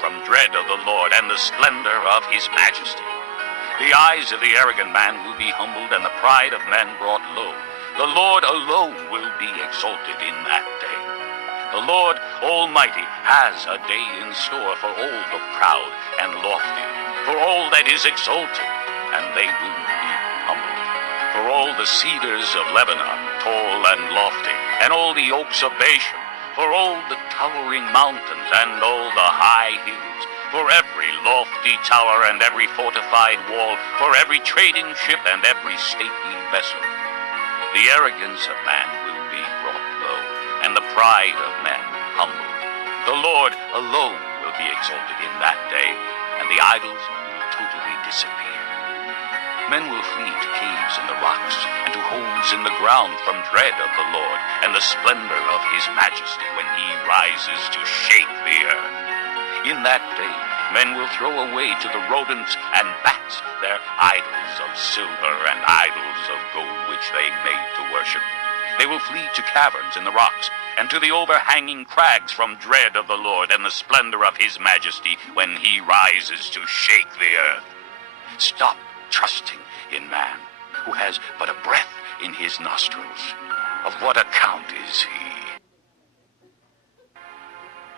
from dread of the Lord and the splendor of his majesty. The eyes of the arrogant man will be humbled, and the pride of men brought low. The Lord alone will be exalted in that day. The Lord Almighty has a day in store for all the proud and lofty, for all that is exalted, and they will be humbled. For all the cedars of Lebanon, tall and lofty, and all the oaks of Bashan, for all the towering mountains and all the high hills, for every lofty tower and every fortified wall, for every trading ship and every stately vessel. The arrogance of man will be brought low, and the pride of men humbled. The Lord alone will be exalted in that day, and the idols will totally disappear. Men will flee to caves in the rocks and to holes in the ground from dread of the Lord and the splendor of his majesty when he rises to shake the earth. In that day, men will throw away to the rodents and bats their idols of silver and idols of gold which they made to worship. They will flee to caverns in the rocks and to the overhanging crags from dread of the Lord and the splendor of his majesty when he rises to shake the earth. Stop trusting in man, who has but a breath in his nostrils. Of what account is he?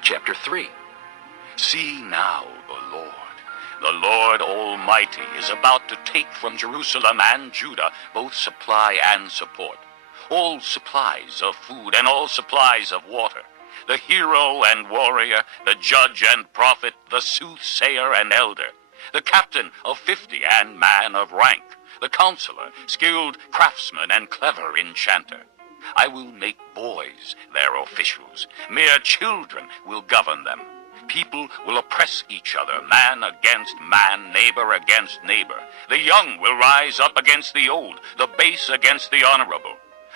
Chapter 3. See now the Lord Almighty is about to take from Jerusalem and Judah both supply and support, all supplies of food and all supplies of water, the hero and warrior, the judge and prophet, the soothsayer and elder, the captain of 50 and man of rank, the counselor, skilled craftsman and clever enchanter. I will make boys their officials. Mere children will govern them. People will oppress each other, man against man, neighbor against neighbor. The young will rise up against the old, the base against the honorable.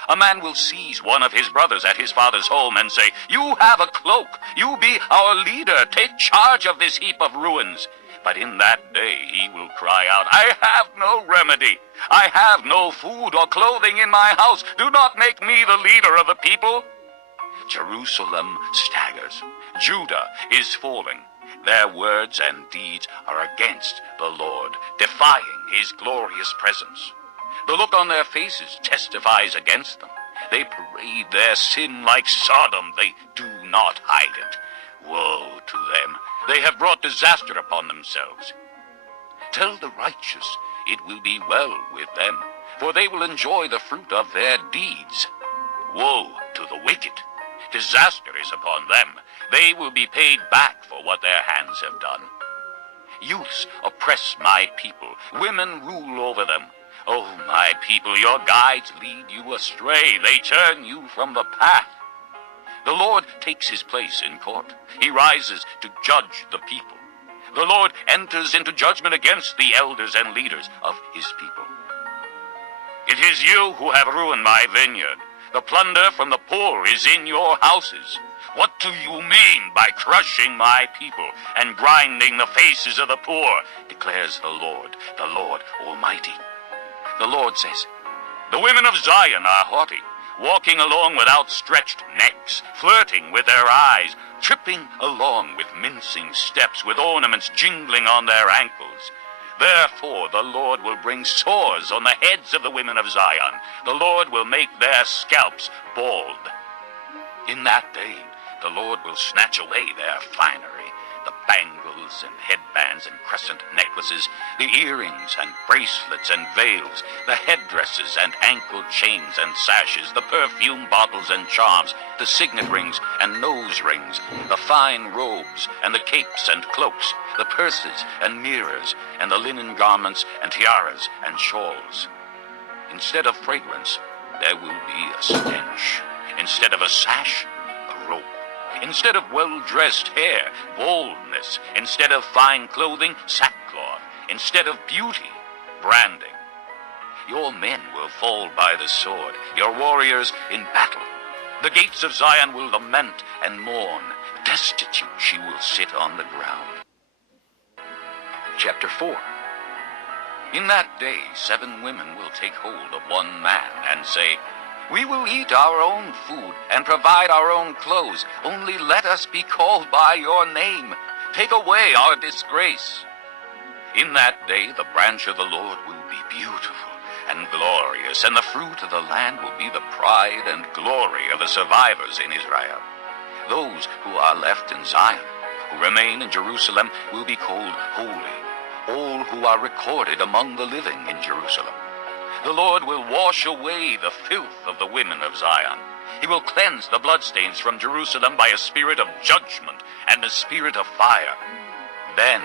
A man will seize one of his brothers at his father's home and say, "You have a cloak. You be our leader. Take charge of this heap of ruins." But in that day he will cry out, "I have no remedy. I have no food or clothing in my house. Do not make me the leader of the people." Jerusalem staggers. Judah is falling. Their words and deeds are against the Lord, defying his glorious presence. The look on their faces testifies against them. They parade their sin like Sodom. They do not hide it. Woe to them. They have brought disaster upon themselves. Tell the righteous it will be well with them, for they will enjoy the fruit of their deeds. Woe to the wicked. Disaster is upon them. They will be paid back for what their hands have done. Youths oppress my people. Women rule over them. Oh, my people, your guides lead you astray. They turn you from the path. The Lord takes his place in court. He rises to judge the people. The Lord enters into judgment against the elders and leaders of his people. It is you who have ruined my vineyard. The plunder from the poor is in your houses. What do you mean by crushing my people and grinding the faces of the poor, declares the Lord Almighty. The Lord says, "The women of Zion are haughty, walking along with outstretched necks, flirting with their eyes, tripping along with mincing steps, with ornaments jingling on their ankles. Therefore the Lord will bring sores on the heads of the women of Zion. The Lord will make their scalps bald. In that day the Lord will snatch away their finery, the bangles and headbands and crescent necklaces, the earrings and bracelets and veils, the headdresses and ankle chains and sashes, the perfume bottles and charms, the signet rings and nose rings, the fine robes and the capes and cloaks, the purses and mirrors, and the linen garments and tiaras and shawls. Instead of fragrance, there will be a stench. Instead of a sash, a rope. Instead of well-dressed hair, baldness. Instead of fine clothing, sackcloth. Instead of beauty, branding. Your men will fall by the sword, your warriors in battle. The gates of Zion will lament and mourn. Destitute she will sit on the ground. Chapter 4. In that day 7 women will take hold of one man and say, "We will eat our own food and provide our own clothes. Only let us be called by your name. take away our disgrace. In that day the branch of the Lord will be beautiful and glorious, and the fruit of the land will be the pride and glory of the survivors in Israel. Those who are left in Zion, who remain in Jerusalem, will be called holy, all who are recorded among the living in Jerusalem. The Lord will wash away the filth of the women of Zion. He will cleanse the bloodstains from Jerusalem by a spirit of judgment and a spirit of fire. Then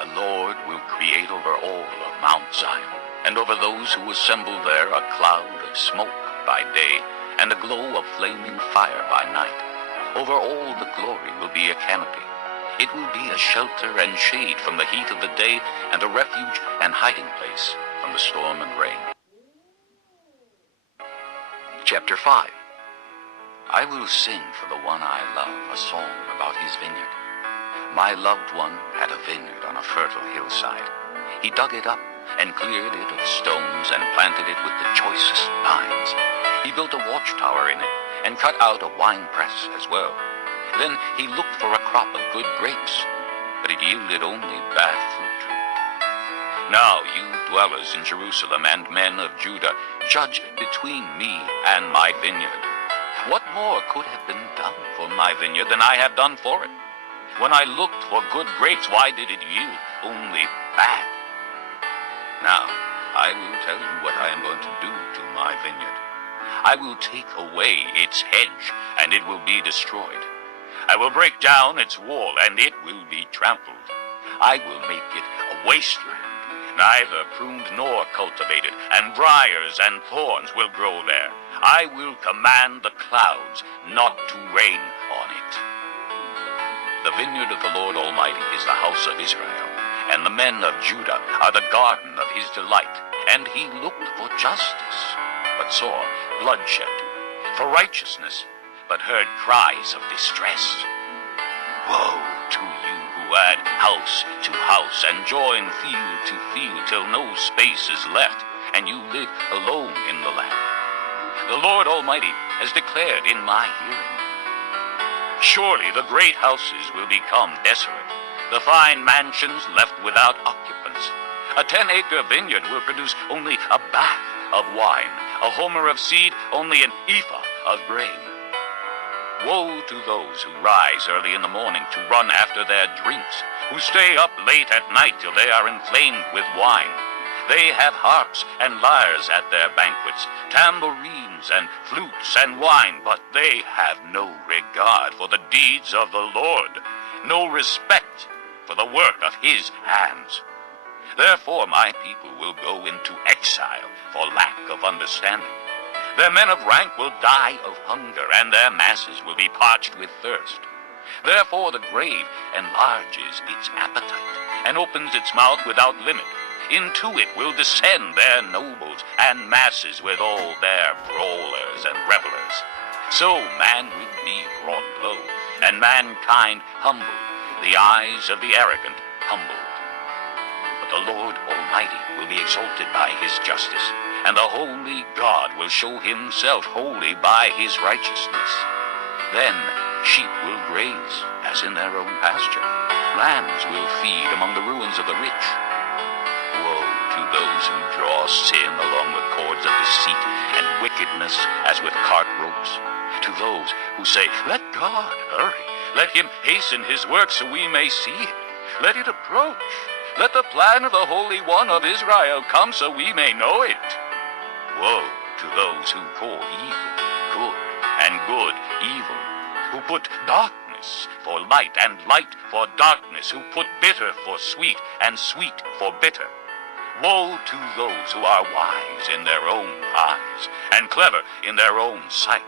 the Lord will create over all of Mount Zion, and over those who assemble there, a cloud of smoke by day and a glow of flaming fire by night. Over all the glory will be a canopy. It will be a shelter and shade from the heat of the day, and a refuge and hiding place from the storm and rain. Chapter 5. I will sing for the one I love a song about his vineyard. My loved one had a vineyard on a fertile hillside. He dug it up and cleared it of stones and planted it with the choicest vines. He built a watchtower in it and cut out a winepress as well. Then he looked for a crop of good grapes, but it yielded only bad fruit. Now you dwellers in Jerusalem and men of Judah, judge between me and my vineyard. What more could have been done for my vineyard than I have done for it? When I looked for good grapes, why did it yield only bad? Now I will tell you what I am going to do to my vineyard. I will take away its hedge, and it will be destroyed. I will break down its wall, and it will be trampled. I will make it a wasteland, neither pruned nor cultivated, and briars and thorns will grow there. I will command the clouds not to rain on it. The vineyard of the Lord Almighty is the house of Israel, and the men of Judah are the garden of his delight. And he looked for justice, but saw bloodshed, for righteousness, but heard cries of distress. Woe to you who add house to house and join field to field till no space is left, and you live alone in the land. The Lord Almighty has declared in my hearing, surely the great houses will become desolate, the fine mansions left without occupants. A 10-acre vineyard will produce only a bath of wine, a homer of seed, only an ephah of grain. Woe to those who rise early in the morning to run after their drinks, who stay up late at night till they are inflamed with wine. They have harps and lyres at their banquets, tambourines and flutes and wine, but they have no regard for the deeds of the Lord, no respect for the work of his hands. Therefore my people will go into exile for lack of understanding. Their men of rank will die of hunger, and their masses will be parched with thirst. Therefore the grave enlarges its appetite, and opens its mouth without limit. Into it will descend their nobles and masses with all their brawlers and revelers. So man will be brought low, and mankind humbled, the eyes of the arrogant humbled. But the Lord Almighty will be exalted by his justice, and the holy God will show himself holy by his righteousness. Then sheep will graze as in their own pasture. Lambs will feed among the ruins of the rich. Woe to those who draw sin along with cords of deceit and wickedness as with cart ropes. To those who say, let God hurry. Let him hasten his work so we may see it. Let it approach. Let the plan of the Holy One of Israel come so we may know it. Woe to those who call evil good and good evil, who put darkness for light and light for darkness, who put bitter for sweet and sweet for bitter. Woe to those who are wise in their own eyes and clever in their own sight.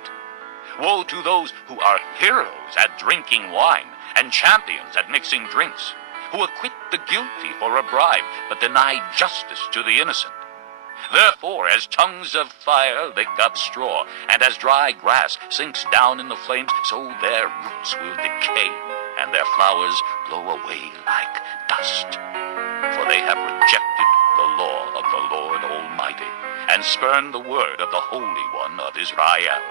Woe to those who are heroes at drinking wine and champions at mixing drinks, who acquit the guilty for a bribe but deny justice to the innocent. Therefore, as tongues of fire lick up straw, and as dry grass sinks down in the flames, so their roots will decay, and their flowers blow away like dust. For they have rejected the law of the Lord Almighty, and spurned the word of the Holy One of Israel.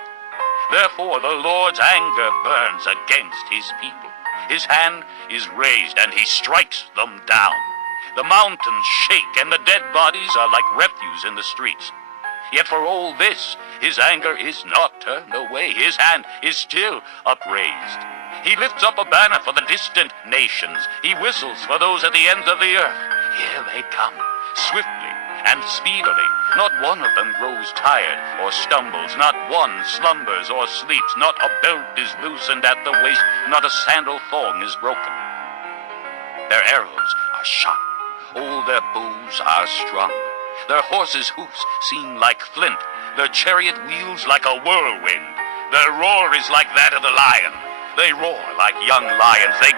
Therefore the Lord's anger burns against his people. His hand is raised, and he strikes them down. The mountains shake, and the dead bodies are like refuse in the streets. Yet for all this, his anger is not turned away. His hand is still upraised. He lifts up a banner for the distant nations. He whistles for those at the ends of the earth. Here they come, swiftly and speedily. Not one of them grows tired or stumbles. Not one slumbers or sleeps. Not a belt is loosened at the waist. Not a sandal thong is broken. Their arrows are shot. All their bows are strung. Their horses' hoofs seem like flint. Their chariot wheels like a whirlwind. Their roar is like that of the lion. They roar like young lions. They